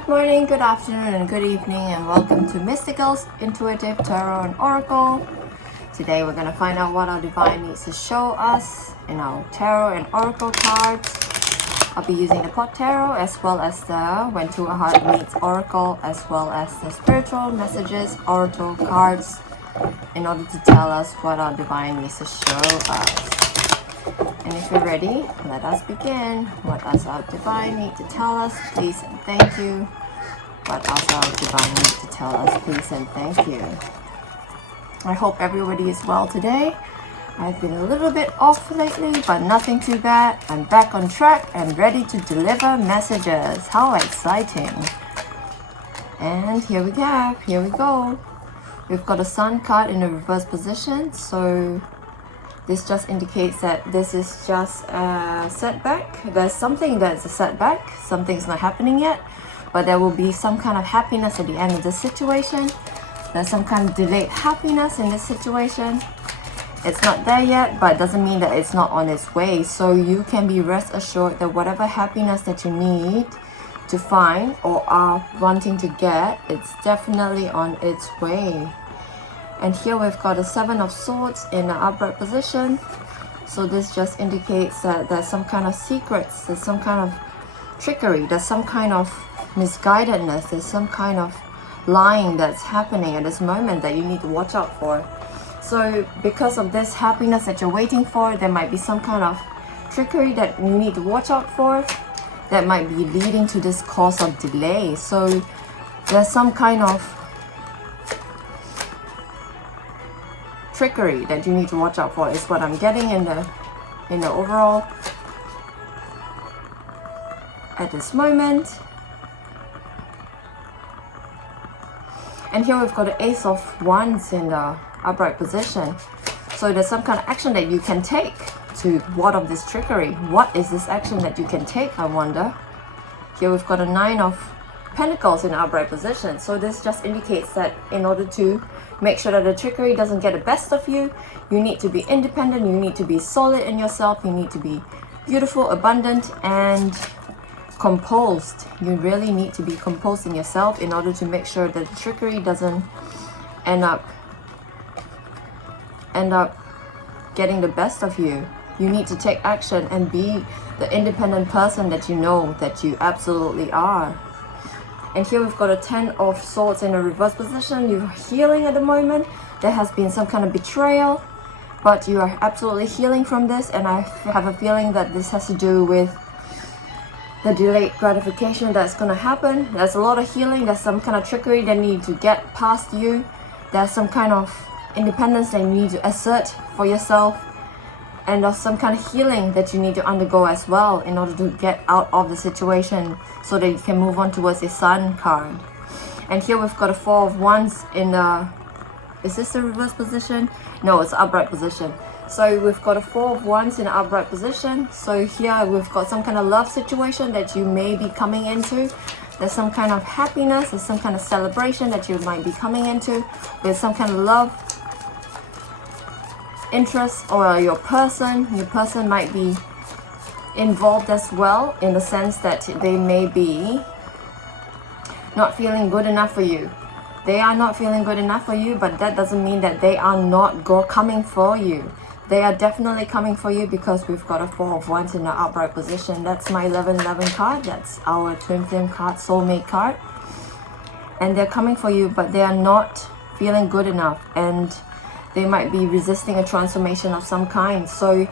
Good morning, good afternoon, and good evening, and welcome to Mystigal's Intuitive Tarot and Oracle. Today we're going to find out what our divine needs to show us in our tarot and oracle cards. I'll be using the pot tarot as well as the When Two a Heart Meets Oracle, as well as the spiritual messages oracle cards in order to tell us what our divine needs to show us. And if you're ready, let us begin. What does our divine need to tell us? Please and thank you. What does our divine need to tell us? Please and thank you. I hope everybody is well today. I've been a little bit off lately, but nothing too bad. I'm back on track and ready to deliver messages. How exciting. And here we go. We've got a Sun card in a reverse position, so this just indicates that this is just a setback. There's something that's a setback. Something's not happening yet, but there will be some kind of happiness at the end of the situation. There's some kind of delayed happiness in this situation. It's not there yet, but it doesn't mean that it's not on its way. So you can be rest assured that whatever happiness that you need to find or are wanting to get, it's definitely on its way. And here we've got a Seven of Swords in an upright position. So this just indicates that there's some kind of secrets, there's some kind of trickery, there's some kind of misguidedness, there's some kind of lying that's happening at this moment that you need to watch out for. So because of this happiness that you're waiting for, there might be some kind of trickery that you need to watch out for that might be leading to this cause of delay. So there's some kind of trickery that you need to watch out for is what I'm getting in the overall at this moment. And here we've got the Ace of Wands in the upright position. So there's some kind of action that you can take to ward off this trickery. What is this action that you can take, I wonder? Here we've got a Nine of Pentacles in the upright position. So this just indicates that in order to make sure that the trickery doesn't get the best of you, you need to be independent, you need to be solid in yourself, you need to be beautiful, abundant, and composed. You really need to be composed in yourself in order to make sure that the trickery doesn't end up getting the best of you. You need to take action and be the independent person that you know that you absolutely are. And here we've got a Ten of Swords in a reverse position. You're healing at the moment. There has been some kind of betrayal, but you are absolutely healing from this. And I have a feeling that this has to do with the delayed gratification that's going to happen. There's a lot of healing. There's some kind of trickery that need to get past you. There's some kind of independence that you need to assert for yourself. And there's some kind of healing that you need to undergo as well in order to get out of the situation so that you can move on towards your Sun card. And here we've got a Four of Wands in the... Is this the reverse position? No, it's upright position. So we've got a Four of Wands in the upright position. So here we've got some kind of love situation that you may be coming into. There's some kind of happiness, there's some kind of celebration that you might be coming into. There's some kind of love interest, or your person might be involved as well, in the sense that they may be not feeling good enough for you. They are not feeling good enough for you, but that doesn't mean that they are not coming for you. They are definitely coming for you, because we've got a Four of Wands in the upright position. That's my 1111 card. That's our twin flame card, soulmate card. And they're coming for you, but they are not feeling good enough, and they might be resisting a transformation of some kind. So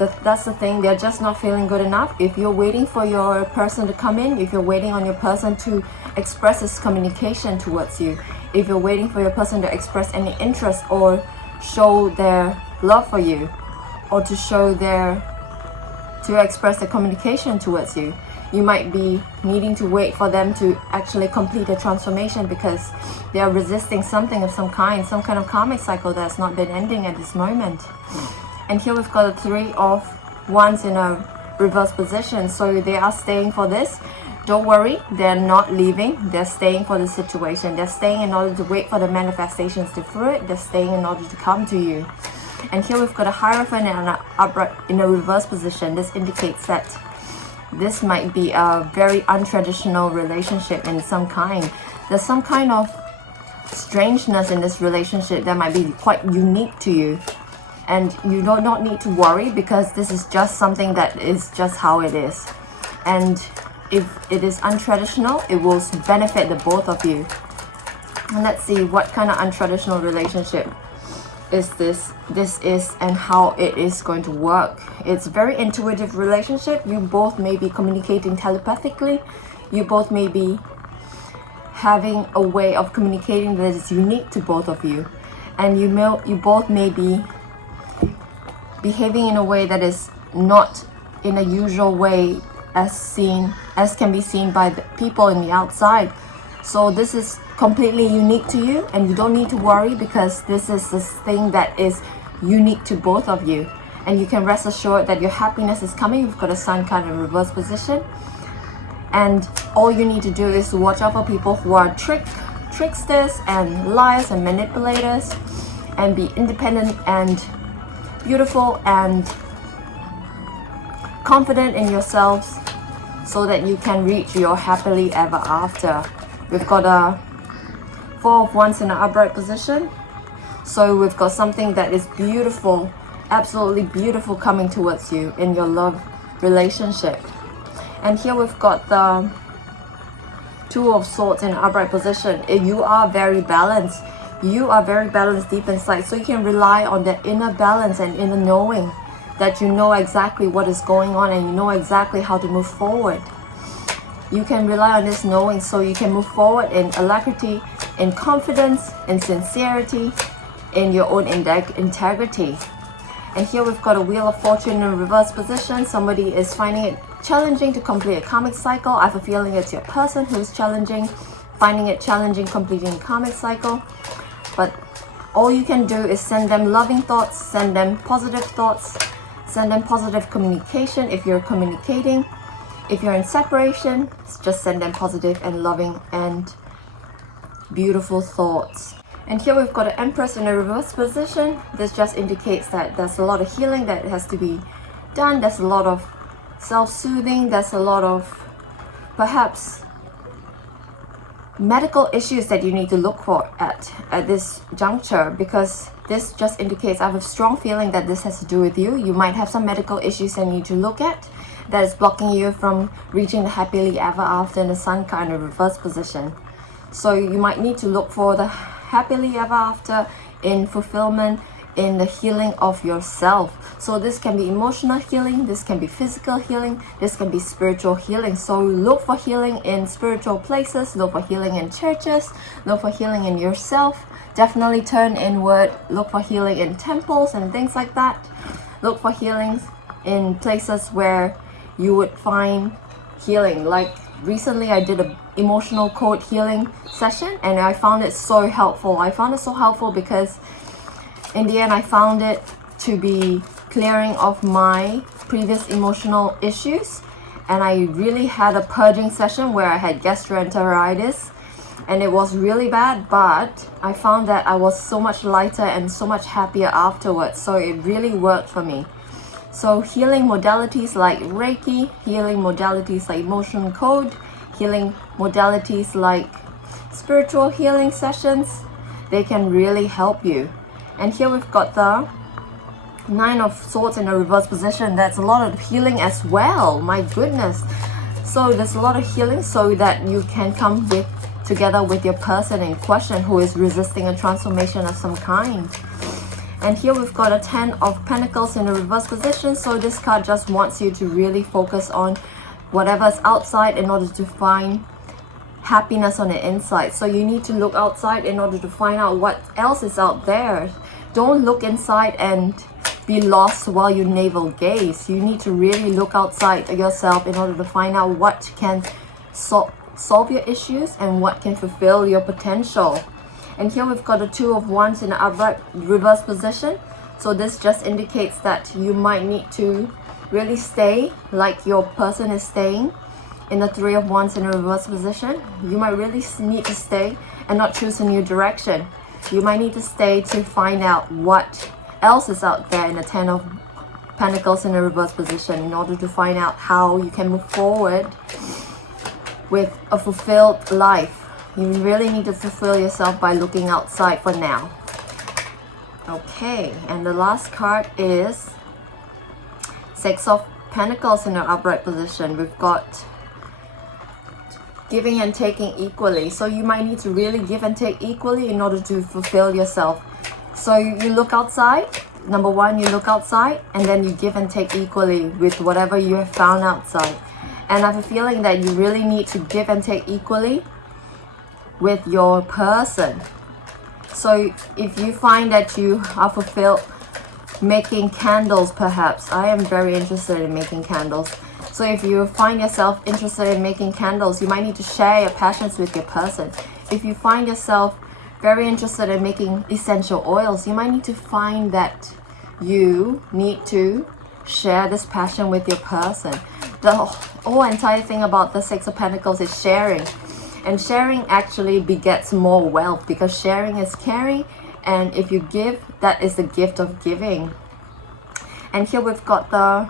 that's the thing, they're just not feeling good enough. If you're waiting for your person to come in, if you're waiting on your person to express his communication towards you, if you're waiting for your person to express any interest or show their love for you, or to express their communication towards you, you might be needing to wait for them to actually complete the transformation, because they are resisting something of some kind of karmic cycle that's not been ending at this moment. And here we've got a Three of Wands in a reverse position. So they are staying for this. Don't worry, they're not leaving. They're staying for the situation. They're staying in order to wait for the manifestations to fruit. They're staying in order to come to you. And here we've got a Hierophant in a reverse position. This indicates that this might be a very untraditional relationship in some kind. There's some kind of strangeness in this relationship that might be quite unique to you, and you do not need to worry, because this is just something that is just how it is. And if it is untraditional, it will benefit the both of you. And let's see what kind of untraditional relationship is this is and how it is going to work. It's a very intuitive relationship. You both may be communicating telepathically. You both may be having a way of communicating that is unique to both of you, and you both may be behaving in a way that is not in a usual way as can be seen by the people in the outside. So this is completely unique to you, and you don't need to worry, because this is this thing that is unique to both of you. And you can rest assured that your happiness is coming. You've got a sun card in reverse position, and all you need to do is to watch out for people who are tricksters and liars and manipulators, and be independent and beautiful and confident in yourselves, so that you can reach your happily ever after. We've got a Four of Wands in an upright position. So we've got something that is beautiful, absolutely beautiful, coming towards you in your love relationship. And here we've got the Two of Swords in an upright position. You are very balanced. You are very balanced deep inside. So you can rely on that inner balance and inner knowing, that you know exactly what is going on and you know exactly how to move forward. You can rely on this knowing, so you can move forward in alacrity, in confidence, in sincerity, in your own integrity. And here we've got a Wheel of Fortune in reverse position. Somebody is finding it challenging to complete a karmic cycle. I have a feeling it's your person who's finding it challenging completing a karmic cycle. But all you can do is send them loving thoughts, send them positive thoughts, send them positive communication if you're communicating. If you're in separation, just send them positive and loving and beautiful thoughts. And here we've got an Empress in a reverse position. This just indicates that there's a lot of healing that has to be done. There's a lot of self-soothing. There's a lot of perhaps medical issues that you need to look for at this juncture, because this just indicates, I have a strong feeling that this has to do with you. You might have some medical issues that you need to look at that is blocking you from reaching the happily ever after in the Sun card in a reverse position. So you might need to look for the happily ever after in fulfillment, in the healing of yourself. So this can be emotional healing, this can be physical healing, this can be spiritual healing. So look for healing in spiritual places, look for healing in churches, look for healing in yourself. Definitely turn inward, look for healing in temples and things like that. Look for healings in places where you would find healing. Like recently I did an emotional code healing session, and I found it so helpful. I found it so helpful because in the end I found it to be clearing of my previous emotional issues, and I really had a purging session where I had gastroenteritis, and it was really bad, but I found that I was so much lighter and so much happier afterwards. So it really worked for me. So healing modalities like Reiki, healing modalities like emotion code, healing modalities like spiritual healing sessions, they can really help you. And here we've got the Nine of Swords in a reverse position. That's a lot of healing as well, my goodness. So there's a lot of healing so that you can come together with your person in question who is resisting a transformation of some kind. And here we've got a Ten of Pentacles in a reverse position. So this card just wants you to really focus on whatever's outside in order to find happiness on the inside. So you need to look outside in order to find out what else is out there. Don't look inside and be lost while you navel gaze. You need to really look outside yourself in order to find out what can solve your issues and what can fulfill your potential. And here we've got a Two of Wands in an upright reverse position. So this just indicates that you might need to really stay like your person is staying in the Three of Wands in a reverse position. You might really need to stay and not choose a new direction. You might need to stay to find out what else is out there in the Ten of Pentacles in a reverse position in order to find out how you can move forward with a fulfilled life. You really need to fulfill yourself by looking outside for now. Okay, and the last card is Six of Pentacles in an upright position. We've got giving and taking equally. So you might need to really give and take equally in order to fulfill yourself. So you look outside. Number one, you look outside and then you give and take equally with whatever you have found outside. And I have a feeling that you really need to give and take equally with your person. So if you find that you are fulfilled making candles, perhaps. I am very interested in making candles. So if you find yourself interested in making candles, you might need to share your passions with your person. If you find yourself very interested in making essential oils, you might need to find that you need to share this passion with your person. The whole entire thing about the Six of Pentacles is sharing. And sharing actually begets more wealth, because sharing is caring, and if you give, that is the gift of giving. And here we've got the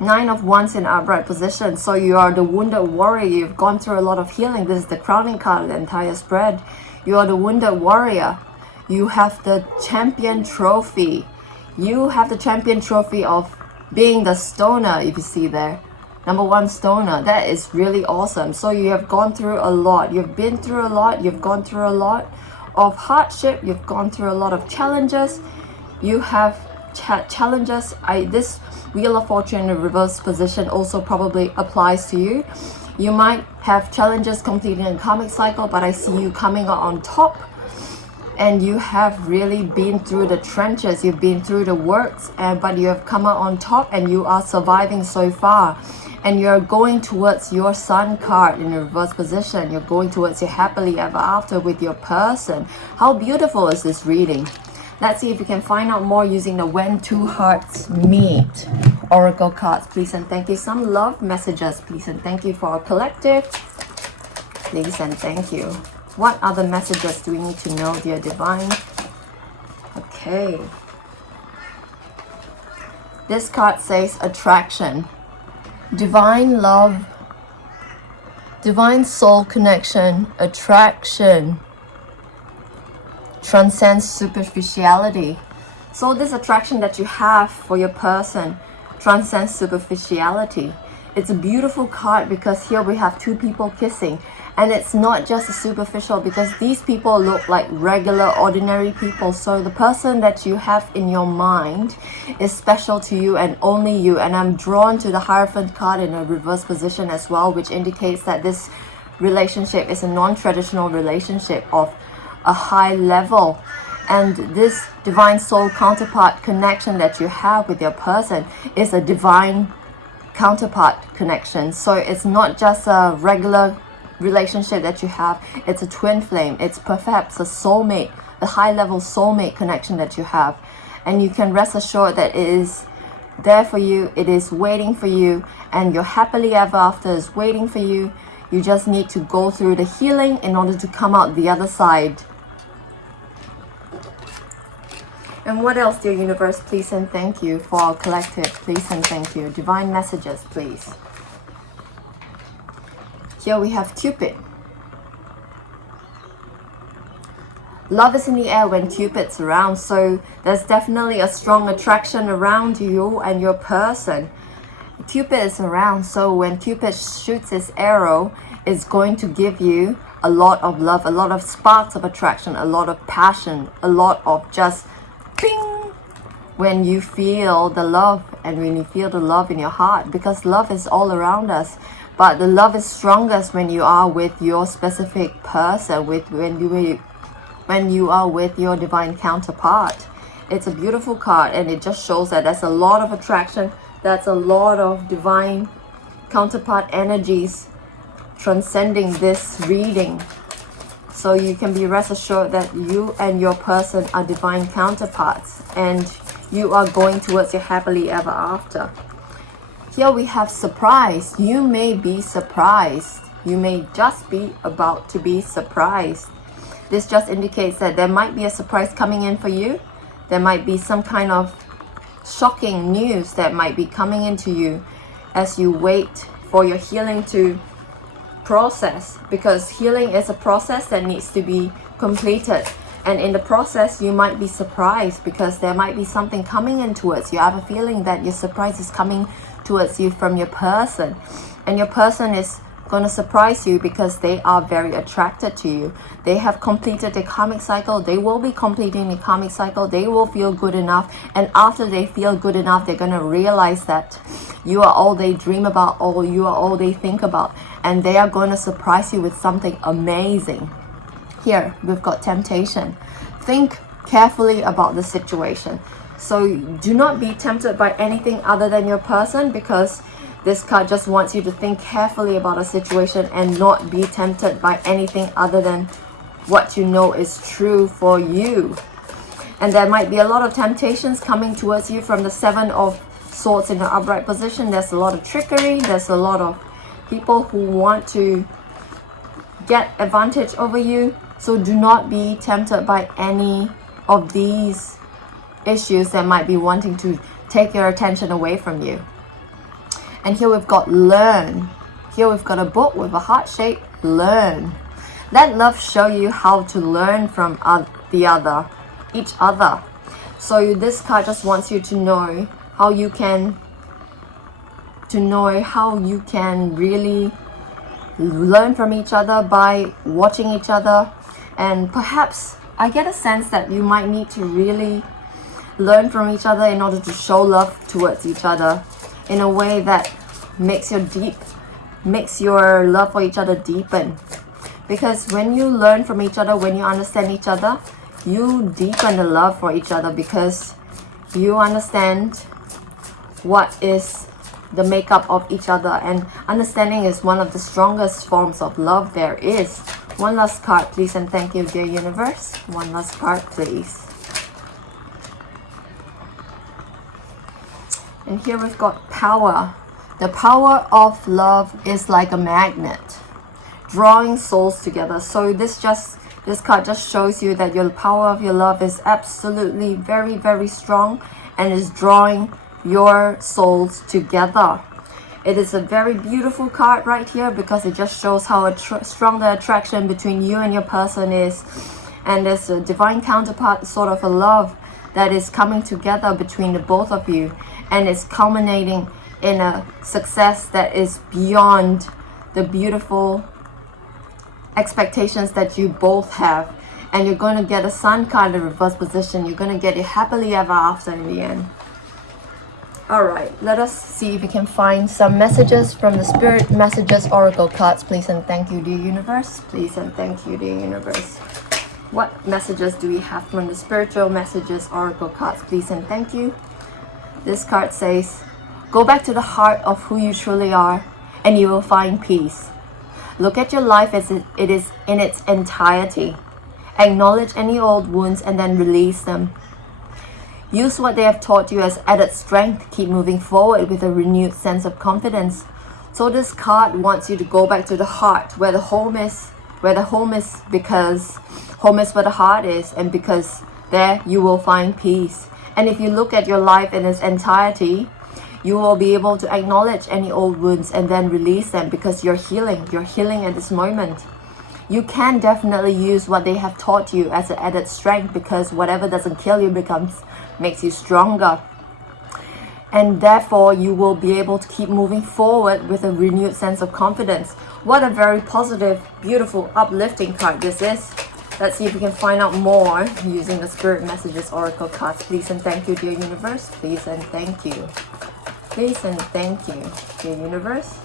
Nine of Wands in upright position. So you are the wounded warrior. You've gone through a lot of healing. This is the crowning card of the entire spread. You are the wounded warrior. You have the champion trophy. You have the champion trophy of being the stoner, if you see there. Number one stoner. That is really awesome. So you have gone through a lot. You've been through a lot. You've gone through a lot of hardship. You've gone through a lot of challenges. You have challenges. This Wheel of Fortune in a reverse position also probably applies to you. You might have challenges completing a karmic cycle, but I see you coming out on top. And you have really been through the trenches. You've been through the works, but you have come out on top and you are surviving so far. And you're going towards your Sun card in a reverse position. You're going towards your happily ever after with your person. How beautiful is this reading? Let's see if you can find out more using the When Two Hearts Meet Oracle cards. Please and thank you. Some love messages, please and thank you for our collective. Please and thank you. What other messages do we need to know, dear divine? Okay. This card says attraction. Divine love. Divine soul connection. Attraction. Transcends superficiality. So this attraction that you have for your person transcends superficiality. It's a beautiful card because here we have two people kissing, and it's not just a superficial, because these people look like regular ordinary people. So the person that you have in your mind is special to you and only you. And I'm drawn to the Hierophant card in a reverse position as well, which indicates that this relationship is a non-traditional relationship of a high level. And this divine soul counterpart connection that you have with your person is a divine counterpart connection. So it's not just a regular relationship that you have, it's a twin flame. It's perhaps a soulmate, a high level soulmate connection that you have. And you can rest assured that it is there for you, it is waiting for you, and your happily ever after is waiting for you. You just need to go through the healing in order to come out the other side. And what else, dear universe? Please and thank you for our collective. Please and thank you. Divine messages, please. Here we have Cupid. Love is in the air when Cupid's around. So there's definitely a strong attraction around you and your person. Cupid is around. So when Cupid shoots his arrow, it's going to give you a lot of love, a lot of sparks of attraction, a lot of passion, a lot of just ping, when you feel the love and when you feel the love in your heart, because love is all around us. But the love is strongest when you are with your specific person, when you are with your divine counterpart. It's a beautiful card, and it just shows that there's a lot of attraction, that's a lot of divine counterpart energies transcending this reading. So you can be rest assured that you and your person are divine counterparts, and you are going towards your happily ever after. Here we have surprise. You may be surprised. You may just be about to be surprised. This just indicates that there might be a surprise coming in for you. There might be some kind of shocking news that might be coming into you as you wait for your healing to process, because healing is a process that needs to be completed. And in the process, you might be surprised because there might be something coming in towards you. I have a feeling that your surprise is coming towards you from your person. And your person is going to surprise you because they are very attracted to you. They have completed their karmic cycle. They will be completing the karmic cycle. They will feel good enough. And after they feel good enough, they're going to realize that you are all they dream about, or you are all they think about. And they are going to surprise you with something amazing. Here, we've got temptation. Think carefully about the situation. So do not be tempted by anything other than your person, because this card just wants you to think carefully about a situation and not be tempted by anything other than what you know is true for you. And there might be a lot of temptations coming towards you from the Seven of Swords in an upright position. There's a lot of trickery. There's a lot of people who want to get advantage over you. So do not be tempted by any of these issues that might be wanting to take your attention away from you. And here we've got learn. Here we've got a book with a heart shape. Learn. Let love show you how to learn from each other. So this card just wants you to know how you can really learn from each other by watching each other. And perhaps I get a sense that you might need to really learn from each other in order to show love towards each other in a way that makes your love for each other deepen. Because when you learn from each other, when you understand each other, you deepen the love for each other, because you understand what is the makeup of each other. And understanding is one of the strongest forms of love there is. One last card, please, and thank you, dear universe. One last card, please. And here we've got power. The power of love is like a magnet, drawing souls together. So this card just shows you that your power of your love is absolutely very, very strong and is drawing your souls together. It is a very beautiful card right here, because it just shows how strong the attraction between you and your person is. And there's a divine counterpart, sort of a love that is coming together between the both of you, and it's culminating in a success that is beyond the beautiful expectations that you both have. And you're going to get a Sun card in reverse position. You're going to get it happily ever after in the end. Alright, let us see if we can find some messages from the Spirit Messages Oracle cards. Please and thank you, dear universe. Please and thank you, dear universe. What messages do we have from the Spiritual Messages Oracle cards? Please and thank you. This card says, go back to the heart of who you truly are, and you will find peace. Look at your life as it is in its entirety. Acknowledge any old wounds and then release them. Use what they have taught you as added strength. Keep moving forward with a renewed sense of confidence. So this card wants you to go back to the heart, where the home is, because home is where the heart is, and because there you will find peace. And if you look at your life in its entirety, you will be able to acknowledge any old wounds and then release them, because you're healing at this moment. You can definitely use what they have taught you as an added strength, because whatever doesn't kill you makes you stronger. And therefore you will be able to keep moving forward with a renewed sense of confidence. What a very positive, beautiful, uplifting card this is. Let's see if we can find out more using the Spirit Messages Oracle cards. Please and thank you, dear universe. Please and thank you. Please and thank you, dear universe.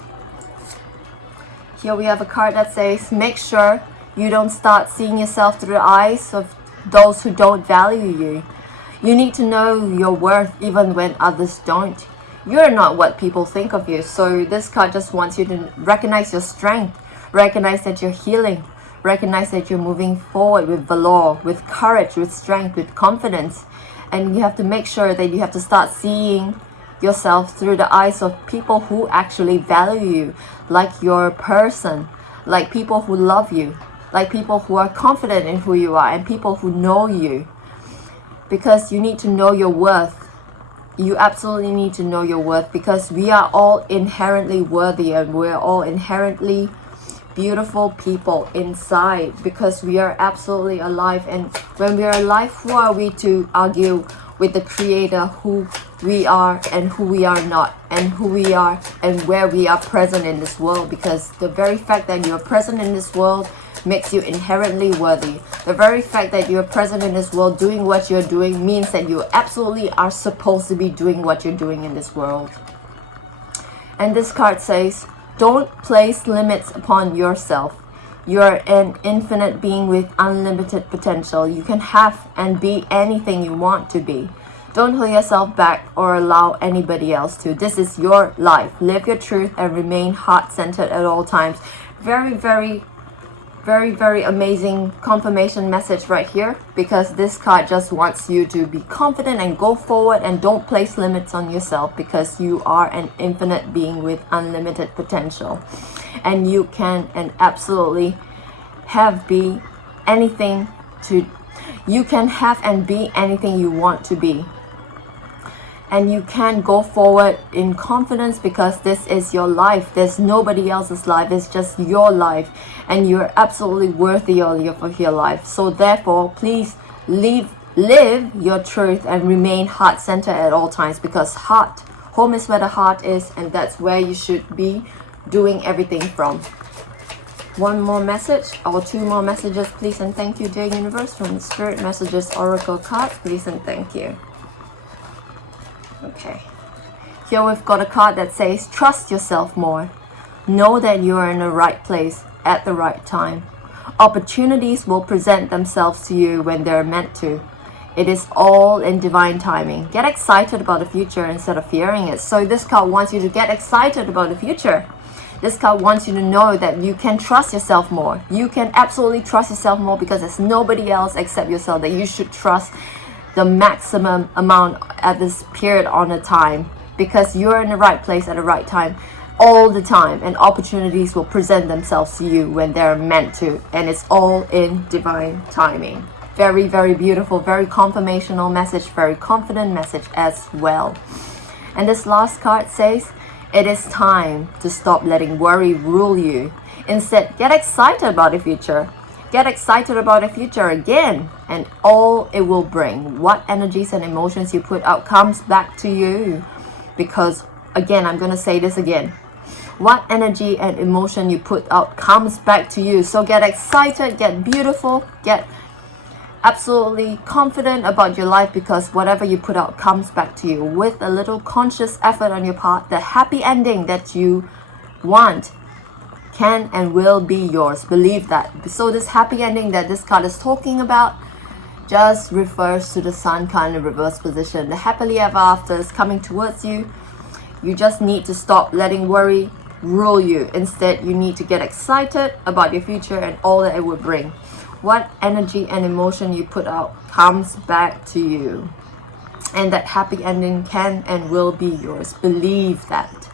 Here we have a card that says, make sure you don't start seeing yourself through the eyes of those who don't value you. You need to know your worth even when others don't. You're not what people think of you. So this card just wants you to recognize your strength, recognize that you're healing, recognize that you're moving forward with valor, with courage, with strength, with confidence. And you have to make sure that you have to start seeing yourself through the eyes of people who actually value you, like your person, like people who love you, like people who are confident in who you are, and people who know you. because you need to know your worth. You absolutely need to know your worth, because we are all inherently worthy, and we're all inherently beautiful people inside, because we are absolutely alive. And when we are alive, who are we to argue with the Creator who we are and who we are not, and who we are and where we are present in this world? Because the very fact that you are present in this world makes you inherently worthy. The very fact that you are present in this world doing what you're doing means that you absolutely are supposed to be doing what you're doing in this world. And this card says, don't place limits upon yourself. You're an infinite being with unlimited potential. You can have and be anything you want to be. Don't hold yourself back or allow anybody else to. This is your life. Live your truth and remain heart-centered at all times. Very, very, very, very amazing confirmation message right here, because this card just wants you to be confident and go forward, and don't place limits on yourself, because you are an infinite being with unlimited potential, and you can and absolutely be anything you can have and be anything you want to be. And you can go forward in confidence, because this is your life. There's nobody else's life. It's just your life, and you're absolutely worthy of your life. So therefore, please live your truth and remain heart-centered at all times, because home is where the heart is, and that's where you should be doing everything from. One more message or two more messages, please and thank you, dear universe, from the Spirit Messages Oracle cards, please and thank you. Okay, here we've got a card that says, trust yourself more. Know that you are in the right place at the right time. Opportunities will present themselves to you when they're meant to. It is all in divine timing. Get excited about the future instead of fearing it. So this card wants you to get excited about the future. This card wants you to know that you can trust yourself more. You can absolutely trust yourself more, because there's nobody else except yourself that you should trust the maximum amount at this period on a time, because you're in the right place at the right time all the time, and opportunities will present themselves to you when they're meant to, and it's all in divine timing. Very, very beautiful, very confirmational message, very confident message as well. And this last card says, it is time to stop letting worry rule you. Instead, get excited about the future. Get excited about the future again, and all it will bring. What energies and emotions you put out comes back to you. Because, again, I'm going to say this again. What energy and emotion you put out comes back to you. So get excited, get beautiful, get absolutely confident about your life, because whatever you put out comes back to you with a little conscious effort on your part. The happy ending that you want can and will be yours. Believe that. So this happy ending that this card is talking about just refers to the sun card in reverse position. The happily ever after is coming towards you. You just need to stop letting worry rule you. Instead, you need to get excited about your future and all that it will bring. What energy and emotion you put out comes back to you, and that happy ending can and will be yours. Believe that.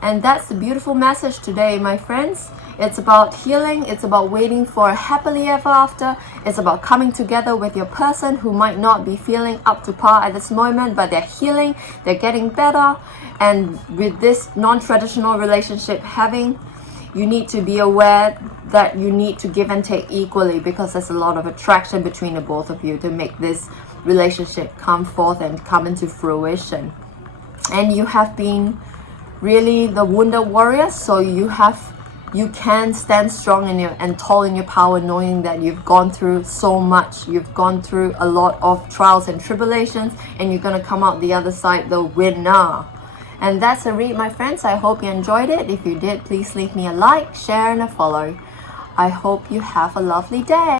And that's the beautiful message today, my friends. It's about healing. It's about waiting for a happily ever after. It's about coming together with your person who might not be feeling up to par at this moment, but they're healing, they're getting better. And with this non-traditional relationship you need to be aware that you need to give and take equally, because there's a lot of attraction between the both of you to make this relationship come forth and come into fruition. And you have been really the wounded warrior, so you can stand strong and tall in your power, knowing that you've gone through so much. You've gone through a lot of trials and tribulations, and you're going to come out the other side the winner. And that's a read, my friends. I hope you enjoyed it. If you did, please leave me a like, share, and a follow. I hope you have a lovely day.